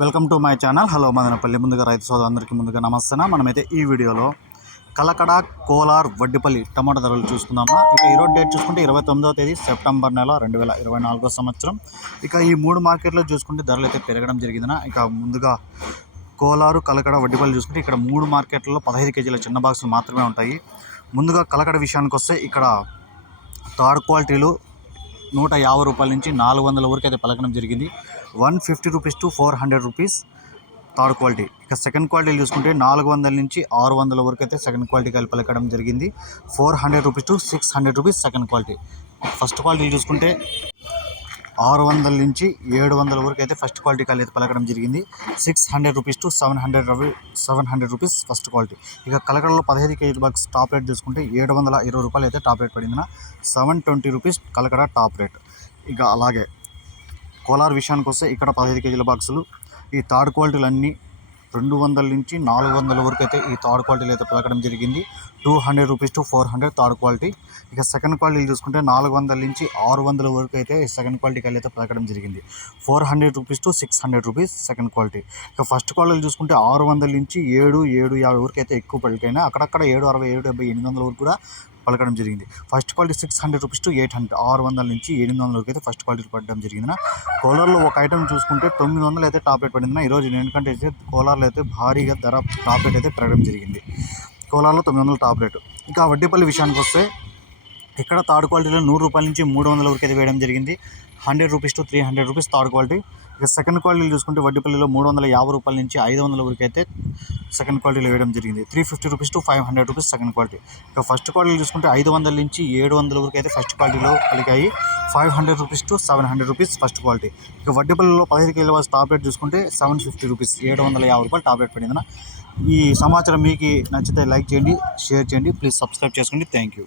Welcome to my channel. Hello Madanapalle. ముందుగా రైతు సోదరులందరికీ ముందుగా నమస్తే మనమైతే ఈ వీడియోలో కలకడ కోలార్ వడ్డిపల్లి టమాటా ధరలు చూసుకుందామా? ఇక ఈరోజు డేట్ చూసుకుంటే ఇరవై తొమ్మిదవ తేదీ సెప్టెంబర్ నెల రెండు వేల ఇరవై నాలుగో సంవత్సరం. ఇక ఈ మూడు మార్కెట్లో చూసుకుంటే ధరలు అయితే పెరగడం జరిగిందిన ఇక ముందుగా కోలారు కలకడ వడ్డిపల్లి చూసుకుంటే ఇక్కడ మూడు మార్కెట్లలో పదహైదు కేజీల చిన్న బాక్సులు మాత్రమే ఉంటాయి. ముందుగా కలకడ విషయానికి వస్తే ఇక్కడ థర్డ్ క్వాలిటీలు నూట యాభై రూపాయల నుంచి నాలుగు వందల వరకు అయితే పలకడం జరిగింది. One fifty rupees to four hundred rupees third quality. ఇక సెకండ్ క్వాలిటీ చూసుకుంటే నాలుగు వందల నుంచి ఆరు వందల వరకు అయితే సెకండ్ క్వాలిటీ కలిపి పలకడం జరిగింది. Four hundred rupees to six hundred rupees second quality. First quality చూసుకుంటే ఆరు వందల నుంచి ఏడు వందల వరకు అయితే ఫస్ట్ క్వాలిటీ కాయలు అయితే పలకడం జరిగింది. Six hundred rupees to seven hundred seven hundred rupees first quality ఇక కలకడలో పదహైదు కేజీ బాక్స్ టాప్ రేట్ చూసుకుంటే ఏడు వందల ఇరవై రూపాయలు అయితే top rate పడిందిన seven twenty rupees Kalakada top rate ఇక అలాగే కోలార్ విషయానికి వస్తే ఇక్కడ పదహైదు కేజీల బాక్సులు ఈ థర్డ్ క్వాలిటీలు అన్నీ రెండు వందల నుంచి నాలుగు వందల వరకు అయితే ఈ థర్డ్ క్వాలిటీలు అయితే పలకడం జరిగింది. Two hundred rupees to four hundred third quality. ఇక సెకండ్ క్వాలిటీలు చూసుకుంటే నాలుగు వందల నుంచి ఆరు వందల వరకు అయితే సెకండ్ క్వాలిటీ కాయలు అయితే పలకడం జరిగింది. Four hundred rupees to six hundred rupees second quality. ఇక ఫస్ట్ క్వాలిటీలు చూసుకుంటే ఆరు వందల నుంచి ఏడు ఏడు యాభై వరకు అయితే ఎక్కువ పలికైనా అక్కడక్కడ ఏడు అరవై ఏడు డెబ్బై ఎనిమిది వందల వరకు కూడా పలకడం జరిగింది. First quality six hundred rupees to eight hundred. ఆరు వందల నుంచి ఎనిమిది వందలకి అయితే ఫస్ట్ క్వాలిటీ పడడం జరిగింది కోలార్లో ఒక ఐటమ్ చూసుకుంటే తొమ్మిది వందలు అయితే టాప్ రేట్ పడింది ఈరోజు ఎందుకంటే అయితే కోలార్లో అయితే భారీగా ధర టాప్ రేట్ అయితే పెరగడం జరిగింది. కోలార్లో తొమ్మిది వందల టాప్ రేటు. ఇంకా వడ్డీపల్లి విషయానికి వస్తే ఇక్కడ థర్డ్ క్వాలిటీలో నూరు రూపాయల నుంచి మూడు వందల వరకు అయితే వేయడం జరిగింది. Hundred rupees to three hundred rupees third quality. ఇక సెకండ్ క్వాలిటీ చూసుకుంటే వడ్డీపల్లిలో మూడు వందల యాభై రూపాయల నుంచి ఐదు వందల వరకు అయితే సెకండ్ క్వాలిటీలో వేయడం జరిగింది. Three fifty rupees to five hundred rupees second quality ఇక ఫస్ట్ క్వాలిటీ చూసుకుంటే ఐదు వందల నుంచి ఏడు వందల వరకు అయితే ఫస్ట్ క్వాలిటీలో కలిగాయి. Five hundred rupees to seven hundred rupees first quality ఇక వడ్డీపల్లిలో పదిహేను కేజీల వాసి టాబ్లెట్ చూసుకుంటే సెవెన్ ఫిఫ్టీ రూపీస్ ఏడు వందల యాభై రూపాయలు టాబ్లెట్ రేట్ ఈ సమాచారం మీకు నచ్చితే లైక్ చేయండి షేర్ చేయండి. ప్లీజ్ సబ్స్క్రైబ్ చేసుకోండి. Thank you